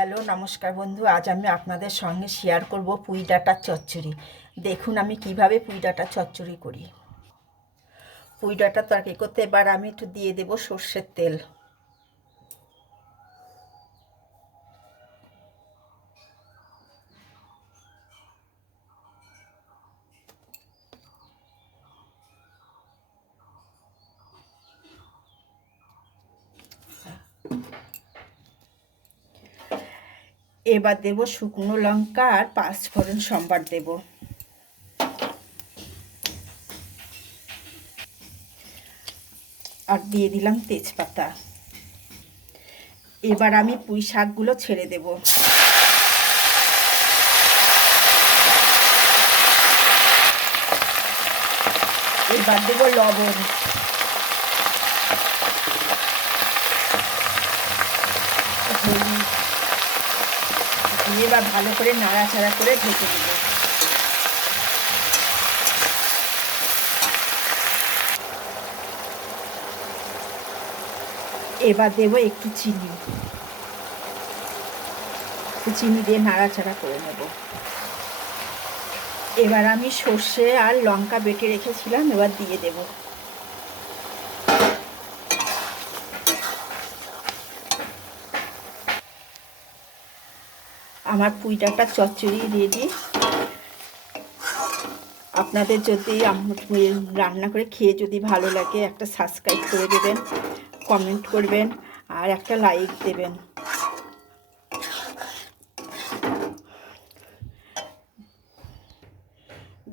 Hello নমস্কার বন্ধু, আজ আমি আপনাদের সঙ্গে শেয়ার করব পুঁই ডাঁটার চচ্চড়ি। দেখুন আমি কিভাবে পুঁই ডাঁটার চচ্চড়ি করি। পুঁই ডাঁটার তরকারি করতে এবার আমি একটু দিয়ে দেব সর্ষের তেল। এবার দেব শুকনো লঙ্কা আর পাঁচফোড়ন সম্বার দেব। আর দিয়ে দিলাম তেজপাতা। এবার আমি পুঁই শাকগুলো ছেড়ে দেব। এবার দেব লবণ, হলুদ, এবার ভালো করে নাড়াচাড়া করে ঢেকে দেব। এবার দেব একটু চিনি, চিনি দিয়ে নাড়াচাড়া করে নেব। এবার আমি সর্ষে আর লঙ্কা বেটে রেখেছিলাম, এবার দিয়ে দেব। আমার পুঁই ডাঁটার চচ্চড়ি রেডি। আপনাদের যদি রান্না করে খেয়ে যদি ভালো লাগে একটা সাবস্ক্রাইব করে দেবেন, কমেন্ট করবেন আর একটা লাইক দেবেন।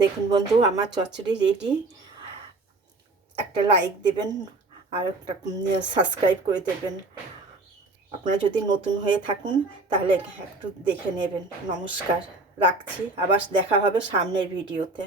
দেখুন বন্ধু, আমার চচ্চড়ি রেডি। একটা লাইক দেবেন আর একটা সাবস্ক্রাইব করে দেবেন। আপনারা যদি নতুন হয়ে থাকুন তাহলে একটু দেখে নেবেন। নমস্কার, রাখছি, আবার দেখা হবে সামনের ভিডিওতে।